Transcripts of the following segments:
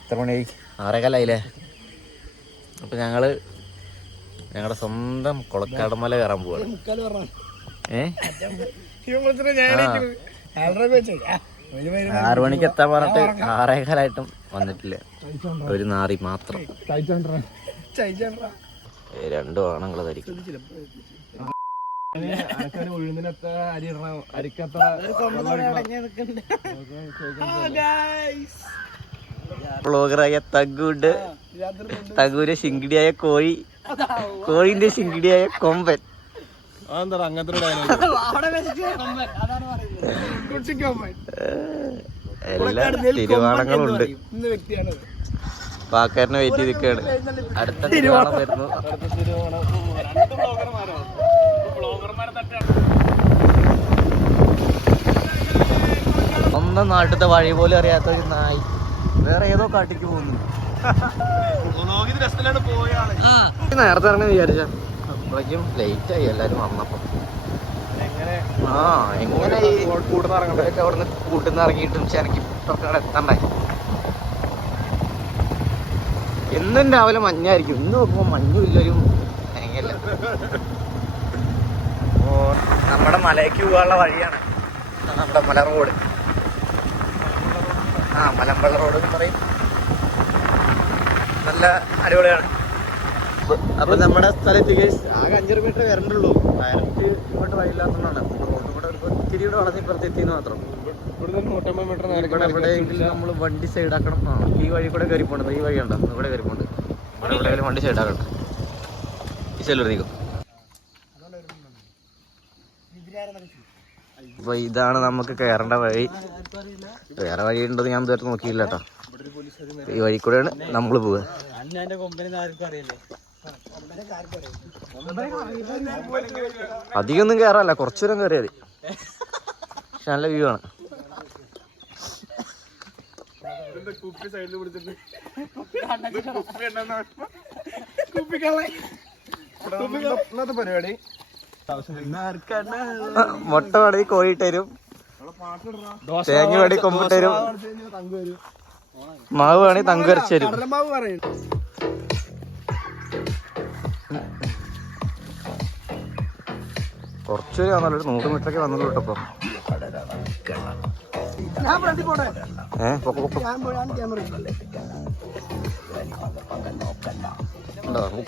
എത്ര മണിയായി? 6:15 അപ്പൊ ഞങ്ങളുടെ സ്വന്തം കൊളക്കാടമല കയറാൻ പോവാണ്. 6 മണിക്ക് എത്താൻ പറഞ്ഞിട്ട് 6:15 വന്നിട്ടില്ല. ഒരു നാറി മാത്രം. 2 ആണുങ്ങൾ ധരിക്കും. ബ്ലോഗറായ തഗൂര് ശിങ്കിടിയായ കോഴിന്റെ ശിങ്കിടിയായ കൊമ്പൻ. എല്ലാ തിരുവാണങ്ങളുണ്ട്. പാക്കാരനെ വെയിറ്റ് ചെയ്തിരിക്കുകയാണ്. അടുത്ത തിരുവാണം വരുന്നു. സ്വന്തം നാട്ടിലത്തെ വഴി പോലും അറിയാത്ത ഒരു നായി വേറെ ഏതോ കാട്ടിക്ക് പോകുന്നു. നേരത്തെ ഇറങ്ങി വിചാരിച്ച അപ്പോഴേക്കും ലേറ്റ് ആയി എല്ലാരും വന്നപ്പോ. എങ്ങനെ അവിടുന്ന് കൂട്ടുന്ന ഇറങ്ങിയിട്ടും ശരിക്കും എത്തണ്ടായി. എന്നും രാവിലെ മഞ്ഞായിരിക്കും. ഇന്ന് നോക്കുമ്പോ മഞ്ഞും ഇല്ലൊരു തേങ്ങയില്ല. നമ്മുടെ മലയ്ക്ക് പോകാനുള്ള വഴിയാണ് നമ്മുടെ മല റോഡ്. മലമ്പള്ള റോഡ് എന്ന് പറയും. നല്ല അടിപൊളിയാണ്. അപ്പൊ നമ്മുടെ സ്ഥലത്ത് ആകെ 5 മീറ്റർ വരണ്ടുള്ളൂ. ഡയറക്റ്റ് ഇങ്ങോട്ട് വഴിയില്ലാത്തതാണ്. റോഡ് കൂടെ ഇത്തിരി കൂടെ വളർന്ന് ഇപ്പുറത്തെത്തിന്ന് മാത്രം. ഇവിടെ എവിടെയെങ്കിലും നമ്മൾ വണ്ടി സൈഡാക്കണം. ഈ വഴി കൂടെ കയറി പോകണ്ടത്. ഈ വഴി ഉണ്ടോ? ഇവിടെ കയറി പോകണ്ട്. ഇവിടെ എവിടെയെങ്കിലും വണ്ടി സൈഡാക്കണം. ഈ സൈഡിലേക്കും. അപ്പൊ ഇതാണ് നമുക്ക് കയറേണ്ട വഴി. വേറെ വഴി ഉണ്ടെന്ന് ഞാൻ ഇതുവരെ നോക്കിയില്ല കേട്ടോ. ഈ വഴി കൂടെയാണ് നമ്മൾ പോവുക. അധികമൊന്നും കയറാല്ല, കുറച്ചു ദൂരം കയറിയാൽ മതി. പക്ഷെ നല്ല വ്യൂ ആണ്. പരിപാടി മുട്ട വേണമെങ്കിൽ കോഴിട്ടരും, തേങ്ങ വേണമെങ്കിൽ കൊമ്പിട്ടരും, മാവ് വേണമെങ്കിൽ തങ്കുരച്ച് തരും. കുറച്ചൊരു വന്നല്ലോ, 100 മീറ്ററൊക്കെ വന്നുള്ളൂ കേട്ടോ.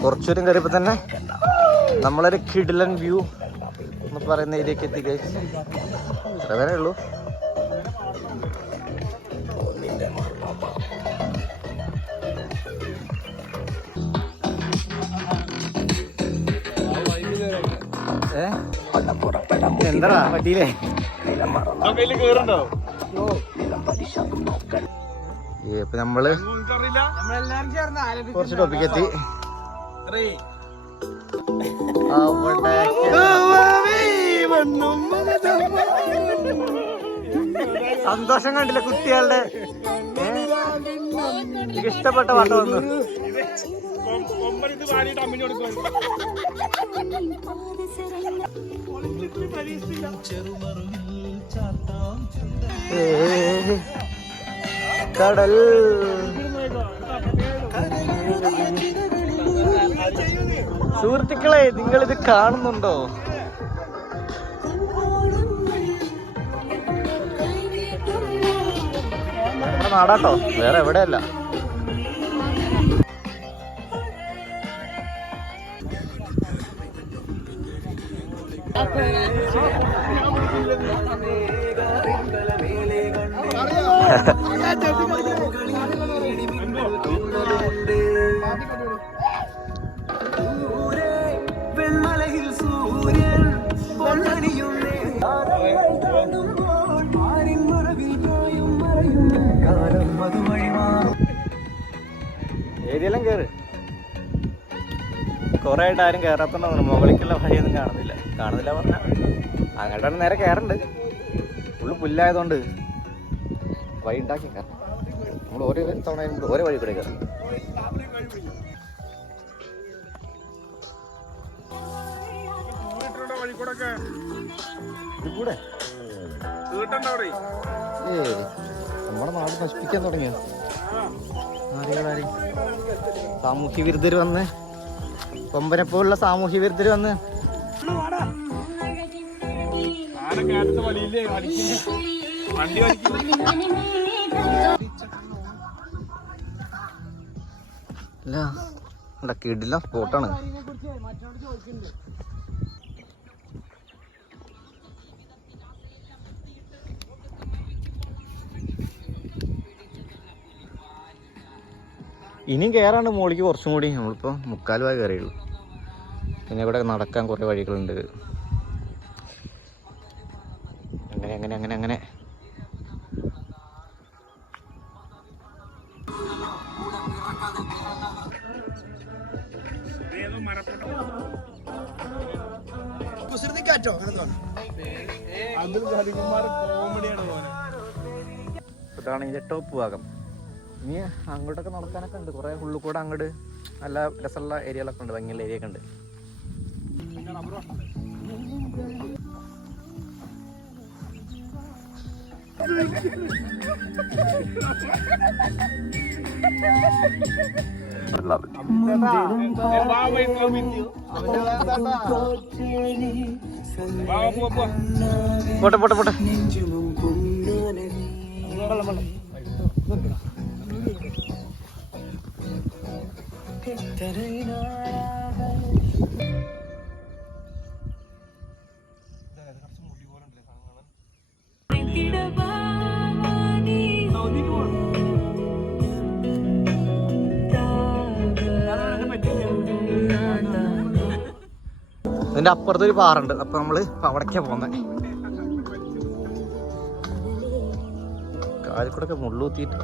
കുറച്ചൂരും കയറിയപ്പോ തന്നെ നമ്മളൊരു കിടിലൻ വ്യൂ എന്ന് പറയുന്ന ഏരിയക്ക് എത്തി. അത്ര വരെ ഉള്ളൂ. എന്താ പറ്റിയില്ലേ? ഇപ്പൊ നമ്മള് കുറച്ച് ടോപ്പിക്ക് എത്തി. സന്തോഷം കണ്ടില്ല കുട്ടികളുടെ. എനിക്ക് ഇഷ്ടപ്പെട്ട പാട്ട് വന്നു. കടൽ സുഹൃത്തുക്കളെ, നിങ്ങളിത് കാണുന്നുണ്ടോ? നമ്മുടെ നാടാട്ടോ, വേറെ എവിടെയല്ല. ഏരിയെല്ലാം കയറ്. കുറെ ആയിട്ട് ആരും കയറാത്തോണ്ടാണ് മുകളിലേക്കുള്ള വഴിയൊന്നും കാണുന്നില്ല പറഞ്ഞാൽ അങ്ങോട്ടാണ് നേരെ കയറണ്ട്. ഫുള്ള് പുല്ലായതുകൊണ്ട് വഴി ഉണ്ടാക്കി കയറാം. നമ്മൾ ഓരോ തവണ ഓരോ വഴി കൂടെ കയറും. നമ്മുടെ നാട് നശിപ്പിക്കാൻ തുടങ്ങിയ സാമൂഹ്യ വിരുദ്ധർ വന്ന്, കൊമ്പനെ പോലുള്ള സാമൂഹ്യ വിരുദ്ധർ വന്ന് അല്ല കിടില സ്പോട്ടാണ്. ഇനിയും കയറാണ്ട് മുകളിലേക്ക് കുറച്ചും കൂടി. നമ്മളിപ്പോൾ 3/4 കയറിയുള്ളൂ. പിന്നെ ഇവിടെ നടക്കാൻ കുറേ വഴികളുണ്ട്. അങ്ങനെ അങ്ങനെ അങ്ങനെ അങ്ങനെ ഇതാണ് ഇതിന്റെ ടോപ്പ് ഭാഗം. ഇനി അങ്ങോട്ടൊക്കെ നടക്കാനൊക്കെ ഉണ്ട്. കുറെ ഉള്ളിൽ കൂടെ അങ്ങോട്ട് നല്ല രസമുള്ള ഏരിയകളൊക്കെ ഉണ്ട്, ഭംഗിയുള്ള ഏരിയ ഒക്കെ ഉണ്ട്. പോട്ടെ പോട്ടെ പോട്ടെ. അതിന്റെ അപ്പുറത്തൊരു പാറുണ്ട്. അപ്പൊ നമ്മള് അവിടേക്കാ പോന്നെ. കാലിക്കൂടെ മുള്ളുത്തിട്ട്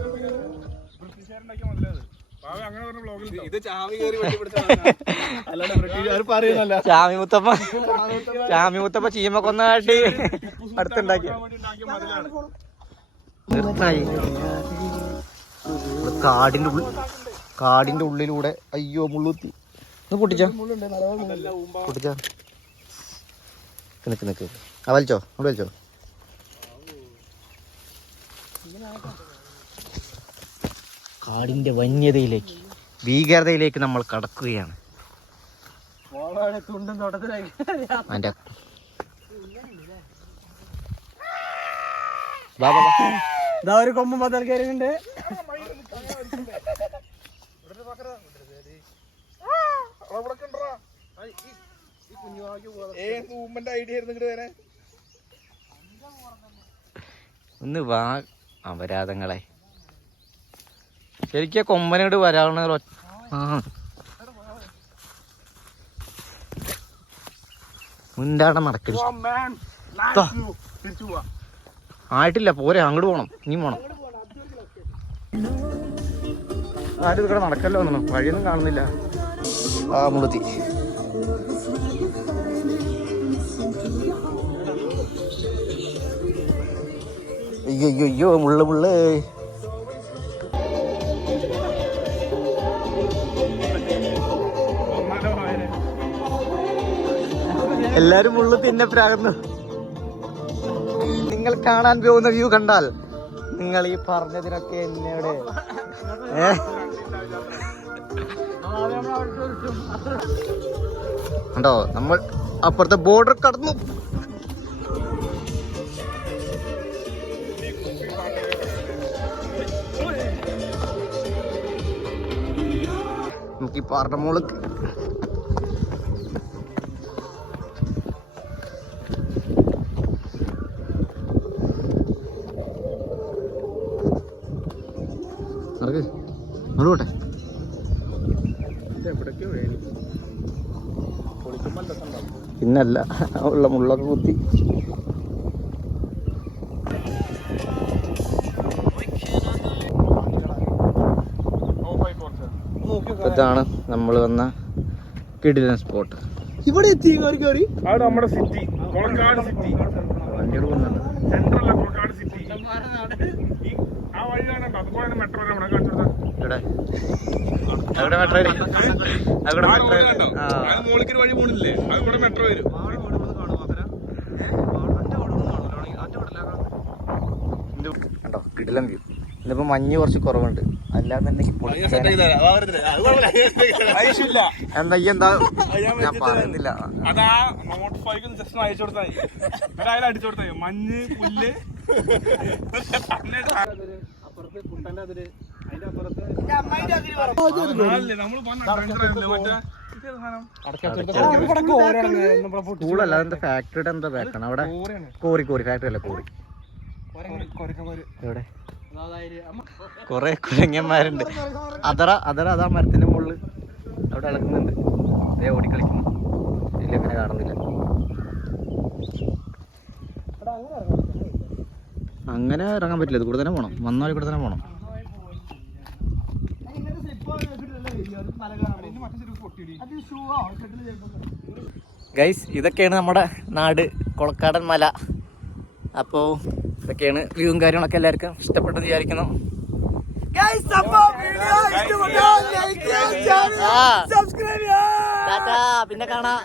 ചാമി മുത്തപ്പ ചീമ കൊന്നാട്ടി അടുത്തുണ്ടാക്കി നിർത്തായി. കാടിന്റെ ഉള്ളിലൂടെ അയ്യോ മുള്ളുത്തി. പൊട്ടിച്ചാ നിക്ക് നിക്ക്. വലിച്ചോ അങ്ങോട്ട് വലിച്ചോ. കാടിന്റെ വന്യതയിലേക്ക്, ഭീകരതയിലേക്ക് നമ്മൾ കടക്കുകയാണ്. അതിന്റെ ഒരു കൊമ്പ് മതൽ കയറിയുണ്ട്. ഒന്ന് വാ അപരാധങ്ങളെ. ശരിക്കും കൊമ്പനോട് വരാവുന്ന മുൻപാടെ നടക്കരുത്. ആയിട്ടില്ല, പോരെ, അങ്ങോട്ട് പോണം. ഇനിയും പോണം. ആരും ഇവിടെ നടക്കല്ലോ ഒന്നും, വഴിയൊന്നും കാണുന്നില്ല. ആ മുളുത്തി. അയ്യോ അയ്യോ അയ്യോ മുള്ളു മുള്ളു. എല്ലാരും മുള്ളു തിന്നെ പ്രാകുന്നു. നിങ്ങൾ കാണാൻ പോകുന്ന വ്യൂ കണ്ടാൽ നിങ്ങൾ ഈ പറഞ്ഞതിനൊക്കെ എന്നോട് കണ്ടോ. നമ്മൾ അപ്പുറത്തെ ബോർഡർ കടന്നു. നമുക്ക് ഈ പാറയുടെ മുകളിൽ പോട്ടെ. പിന്നല്ല ഉള്ള മുള്ളൊക്കെ കുത്തി. ഇതാണ് നമ്മൾ വന്ന കിടിലൻ സ്പോട്ട്. ഇവിടെ എത്തി. നമ്മുടെ സിറ്റി വണ്ടികൾ പോകുന്നുണ്ട്. കണ്ടോ കിടിലൻ വ്യൂ. ഇതിപ്പോ മഞ്ഞ് കുറച്ച് കുറവുണ്ട്, അല്ലാന്നുണ്ടെങ്കിൽ എന്താ എന്താ ഞാൻ പറയുന്നില്ല. മഞ്ഞ് പുല്ല് സ്കൂളല്ല, അതെന്താ ഫാക്ടറിയുടെ എന്താ ബാക്കാണ് അവിടെ. കോറി ഫാക്ടറി അല്ല, കോറി. എവിടെ കൊറേ കുരങ്ങന്മാരുണ്ട്. അതാ മരത്തിന്റെ മുകളിൽ അവിടെ ഇളക്കുന്നുണ്ട്. അതേ ഓടിക്കളിക്കുന്നു. ഇതിലങ്ങനെ കാണുന്നില്ല. അങ്ങനെ ഇറങ്ങാൻ പറ്റില്ല, ഇത് കൂടെ തന്നെ പോണം. വന്നാൽ കൂടെ തന്നെ പോണം. ഗൈസ്, ഇതൊക്കെയാണ് നമ്മുടെ നാട്, കൊളക്കാടൻ മല. അപ്പോൾ ഇതൊക്കെയാണ് വ്യൂവും കാര്യങ്ങളൊക്കെ. എല്ലാവർക്കും ഇഷ്ടപ്പെട്ടെന്ന് വിചാരിക്കുന്നു. പിന്നെ കാണാം.